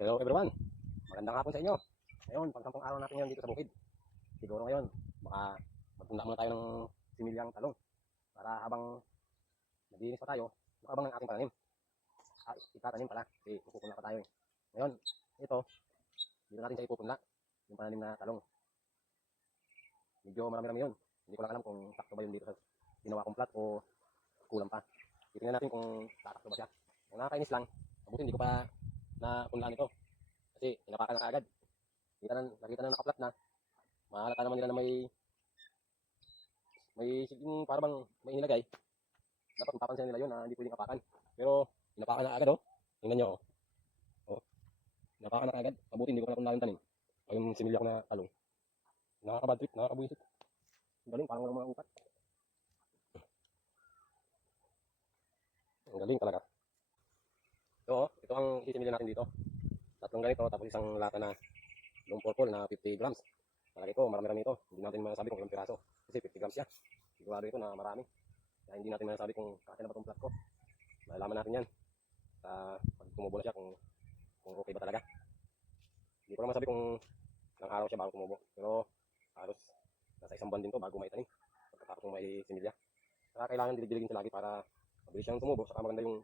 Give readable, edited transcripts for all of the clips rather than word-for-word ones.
Hello everyone, magandang hapon sa inyo. Ngayon, pagsampung araw natin ngayon dito sa bukid. Siguro ngayon, baka magtunda muna tayo ng similyang talong para habang naglinis pa tayo, makabang ng ating pananim. Itatanim pala, kasi pupunla pa tayo eh. Ngayon, ito, dito natin siya ipupunla, yung pananim na talong. Medyo marami-rami yun. Hindi ko lang alam kung sakto ba yun dito sa ginawa kong plat o kulang pa. Titingnan natin kung sakto ba siya. Ang nakakainis lang, mabuti hindi ko pa napunlaan ito. Kasi inapakan na kaagad. Nakita na nakaplat na. Mahalata naman nila na may yung para bang may inilagay. Dapat mapapansin nila yun na hindi pwedeng apakan. Pero inapakan na agad oh. Tingnan nyo oh. Oh. Inapakan na agad. Mabuti hindi ko pa napunlaan yung tanim. O yung similya ko na talong. Nakakabad trip, nakakabuisit. Ang galing, parang walang mga upat. Ang galing talaga. Ito ang isisimilya natin dito. Tatlong ganito, tapos isang lata na yung purple na 50 grams. Malaki ito, marami-rami ito. Hindi natin masabi kung ilang piraso. Kasi 50 grams siya. Sigurado ito na marami. Kaya hindi natin masabi kung kakil na ba itong plat ko. Malalaman natin yan. Pag tumubo na siya kung okay ba talaga. Hindi ko lang masabi kung ilang araw siya bago tumubo. Pero halos nasa isang buwan din ito bago maitanim. Pagkatapos kung may similya. Kaya kailangan dilig-diligin siya lagi para mabilis siyang tumubo. Saka maganda yung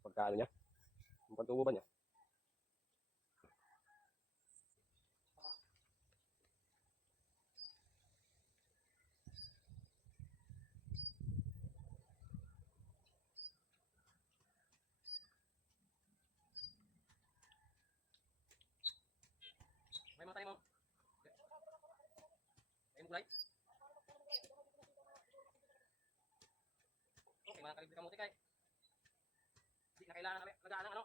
pagkaano niya. Yung pagtubo ba niya. May mga tayo mo. May mga gulay. Okay, mga kalibre kamuti kay. Hindi na kailangan alagaan ng ano.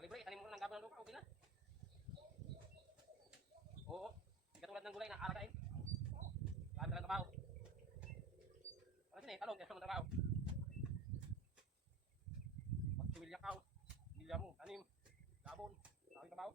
Kalibre, tanim mo ng gabang ng lupa, okay na. Oo, hindi katulad ng gulay na alagain. Lahat ng trabaho. Ano din eh, talong, yan ang trabaho. Magsimilya ka, milya mo, tanim, labon, maraming trabaho.